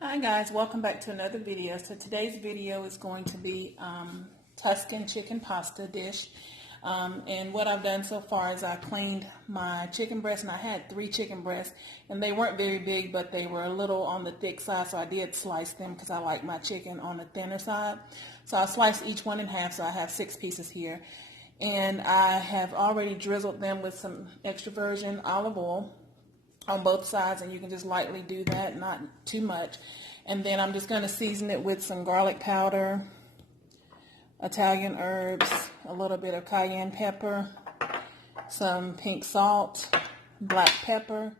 Hi guys, welcome back to another video. So today's video is going to be Tuscan chicken pasta dish. And what I've done so far is I cleaned my chicken breast, and I had 3 chicken breasts, and they weren't very big, but they were a little on the thick side, so I did slice them because I like my chicken on the thinner side. So I sliced each one in half, so I have 6 pieces here. And I have already drizzled them with some extra virgin olive oil on both sides, and you can just lightly do that, not too much. And then I'm just going to season it with some garlic powder, Italian herbs, a little bit of cayenne pepper, some pink salt, black pepper,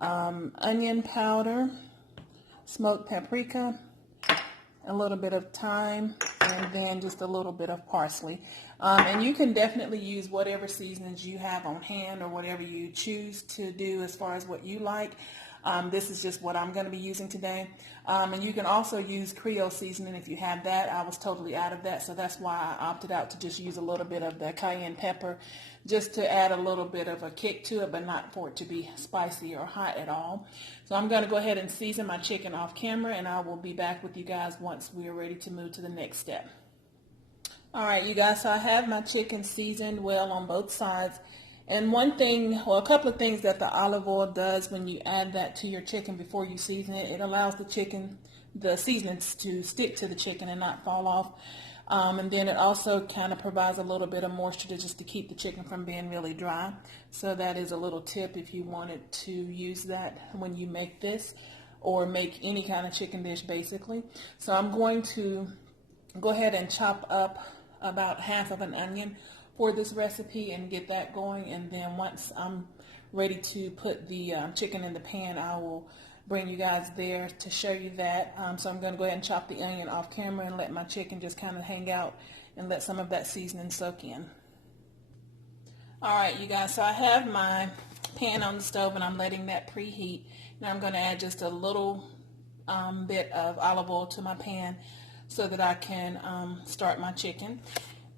onion powder, smoked paprika, a little bit of thyme, and then just a little bit of parsley. And you can definitely use whatever seasonings you have on hand or whatever you choose to do as far as what you like. This is just what I'm going to be using today. And you can also use Creole seasoning if you have that. I was totally out of that, so that's why I opted out to just use a little bit of the cayenne pepper, just to add a little bit of a kick to it, but not for it to be spicy or hot at all. So I'm going to go ahead and season my chicken off camera, and I will be back with you guys once we are ready to move to the next step. Alright you guys, so I have my chicken seasoned well on both sides. And one thing, well, a couple of things that the olive oil does when you add that to your chicken before you season it, it allows the chicken, the seasonings to stick to the chicken and not fall off. And then it also kind of provides a little bit of moisture just to keep the chicken from being really dry. So that is a little tip if you wanted to use that when you make this or make any kind of chicken dish basically. So I'm going to go ahead and chop up about half of an onion for this recipe and get that going, and then once I'm ready to put the chicken in the pan, I will bring you guys there to show you that. So I'm going to go ahead and chop the onion off camera and let my chicken just kind of hang out and let some of that seasoning soak in. Alright you guys, so I have my pan on the stove and I'm letting that preheat. Now I'm going to add just a little bit of olive oil to my pan so that I can start my chicken.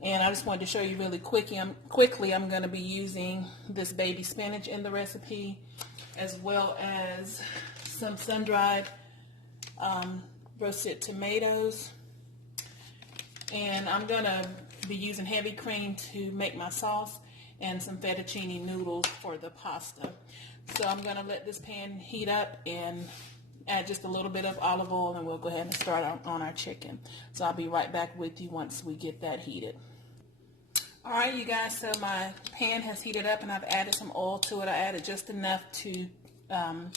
And I just wanted to show you really quickly, I'm going to be using this baby spinach in the recipe, as well as some sun-dried roasted tomatoes. And I'm going to be using heavy cream to make my sauce, and some fettuccine noodles for the pasta. So I'm going to let this pan heat up and add just a little bit of olive oil, and we'll go ahead and start on our chicken. So I'll be right back with you once we get that heated. Alright you guys, so my pan has heated up and I've added some oil to it. I added just enough to the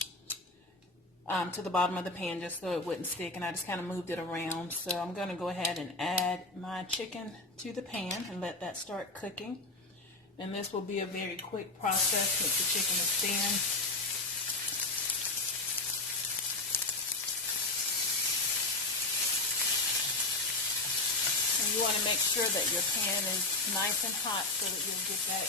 bottom of the pan just so it wouldn't stick, and I just kind of moved it around. So I'm going to go ahead and add my chicken to the pan and let that start cooking. And this will be a very quick process since the chicken is thin. You want to make sure that your pan is nice and hot so that you'll get that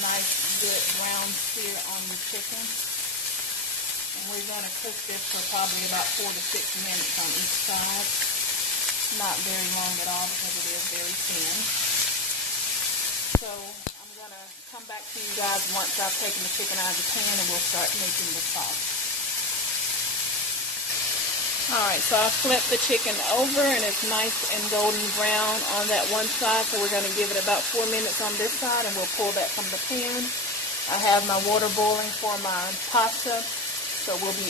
nice, good brown sear on your chicken. And we're going to cook this for probably about 4 to 6 minutes on each side. Not very long at all because it is very thin. So I'm going to come back to you guys once I've taken the chicken out of the pan, and we'll start making the sauce. Alright, so I flipped the chicken over and it's nice and golden brown on that one side, so we're going to give it about 4 minutes on this side and we'll pull that from the pan. I have my water boiling for my pasta, so we'll be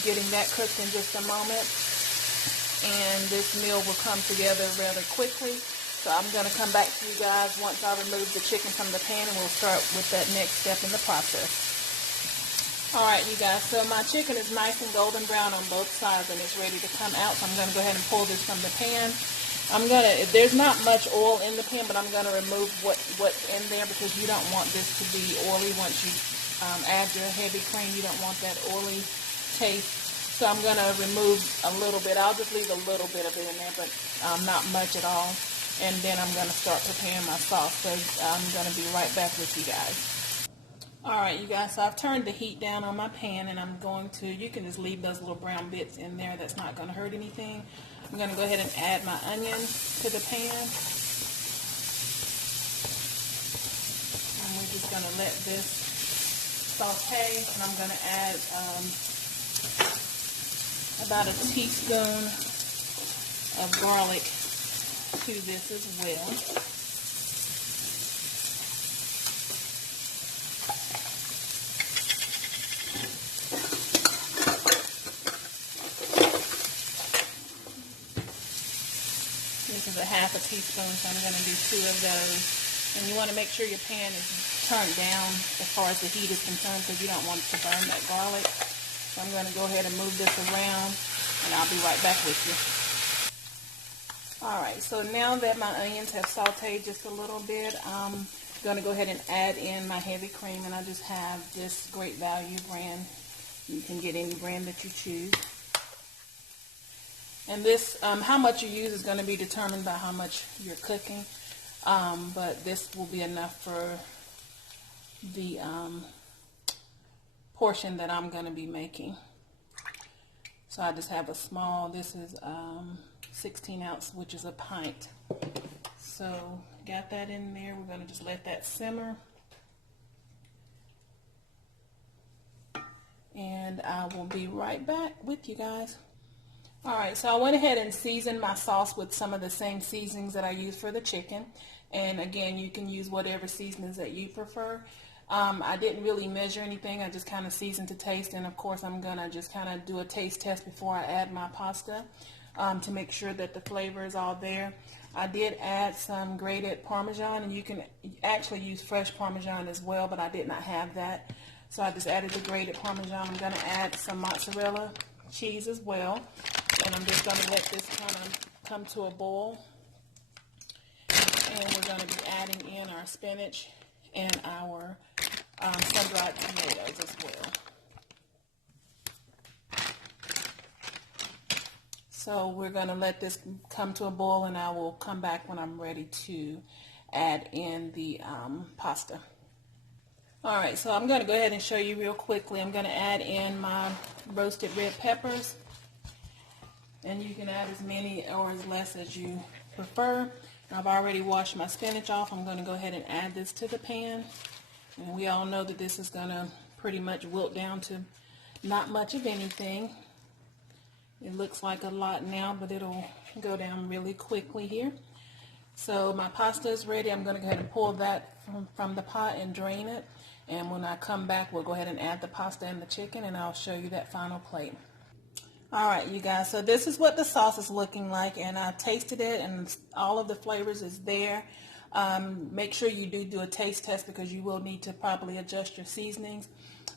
getting that cooked in just a moment. And this meal will come together rather quickly, so I'm going to come back to you guys once I remove the chicken from the pan, and we'll start with that next step in the process. Alright you guys, so my chicken is nice and golden brown on both sides and it's ready to come out, so I'm going to go ahead and pull this from the pan. There's not much oil in the pan, but I'm going to remove what's in there because you don't want this to be oily once you add your heavy cream. You don't want that oily taste. So I'm going to remove a little bit. I'll just leave a little bit of it in there, but not much at all. And then I'm going to start preparing my sauce, so I'm going to be right back with you guys. Alright you guys, so I've turned the heat down on my pan, and I'm going to, you can just leave those little brown bits in there, that's not going to hurt anything. I'm going to go ahead and add my onion to the pan. And we're just going to let this saute, and I'm going to add about a teaspoon of garlic to this as well. This is a half a teaspoon, so I'm going to do 2 of those. And you want to make sure your pan is turned down as far as the heat is concerned, because you don't want to burn that garlic. So I'm going to go ahead and move this around, and I'll be right back with you. Alright, so now that my onions have sauteed just a little bit, I'm going to go ahead and add in my heavy cream, and I just have this Great Value brand. You can get any brand that you choose. And this, how much you use is going to be determined by how much you're cooking, but this will be enough for the portion that I'm going to be making. So I just have a small, this is 16 ounce, which is a pint. So got that in there. We're going to just let that simmer. And I will be right back with you guys. Alright, so I went ahead and seasoned my sauce with some of the same seasonings that I use for the chicken. And again, you can use whatever seasonings that you prefer. I didn't really measure anything. I just kind of seasoned to taste. And of course, I'm going to just kind of do a taste test before I add my pasta to make sure that the flavor is all there. I did add some grated Parmesan, and you can actually use fresh Parmesan as well, but I did not have that. So I just added the grated Parmesan. I'm going to add some mozzarella cheese as well. And I'm just going to let this kind of come to a boil. And we're going to be adding in our spinach and our sun-dried tomatoes as well. So we're going to let this come to a boil, and I will come back when I'm ready to add in the pasta. Alright, so I'm going to go ahead and show you real quickly. I'm going to add in my roasted red peppers. And you can add as many or as less as you prefer. I've already washed my spinach off. I'm going to go ahead and add this to the pan. And we all know that this is going to pretty much wilt down to not much of anything. It looks like a lot now, but it'll go down really quickly here. So my pasta is ready. I'm going to go ahead and pull that from the pot and drain it. And when I come back, we'll go ahead and add the pasta and the chicken, and I'll show you that final plate. Alright, you guys, so this is what the sauce is looking like, and I tasted it, and all of the flavors is there. Make sure you do a taste test, because you will need to properly adjust your seasonings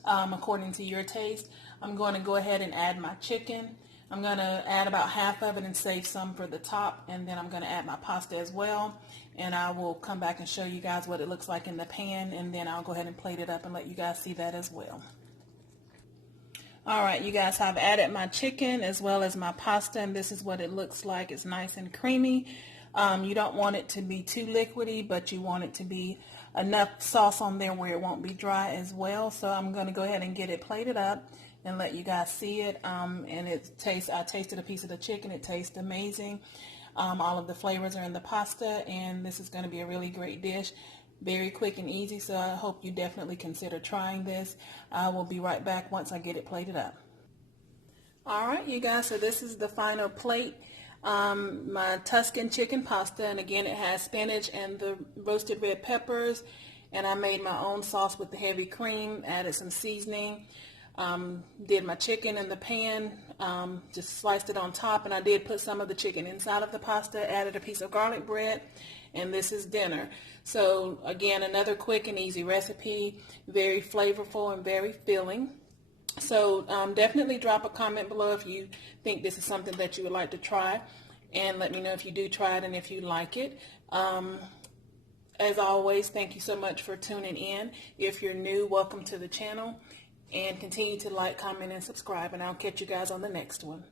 according to your taste. I'm going to go ahead and add my chicken. I'm going to add about half of it and save some for the top, and then I'm going to add my pasta as well, and I will come back and show you guys what it looks like in the pan, and then I'll go ahead and plate it up and let you guys see that as well. Alright, you guys, I've added my chicken as well as my pasta, and this is what it looks like. It's nice and creamy. You don't want it to be too liquidy, but you want it to be enough sauce on there where it won't be dry as well. So I'm going to go ahead and get it plated up and let you guys see it. And I tasted a piece of the chicken. It tastes amazing. All of the flavors are in the pasta, and this is going to be a really great dish. Very quick and easy, so I hope you definitely consider trying this. I will be right back once I get it plated up. Alright, you guys, so this is the final plate. My Tuscan chicken pasta, and again it has spinach and the roasted red peppers, and I made my own sauce with the heavy cream, added some seasoning, did my chicken in the pan, just sliced it on top, and I did put some of the chicken inside of the pasta, added a piece of garlic bread, and this is dinner. So again, another quick and easy recipe, very flavorful and very filling. So definitely drop a comment below if you think this is something that you would like to try, and let me know if you do try it and if you like it. As always, thank you so much for tuning in. If you're new, welcome to the channel, and continue to like, comment, and subscribe, and I'll catch you guys on the next one.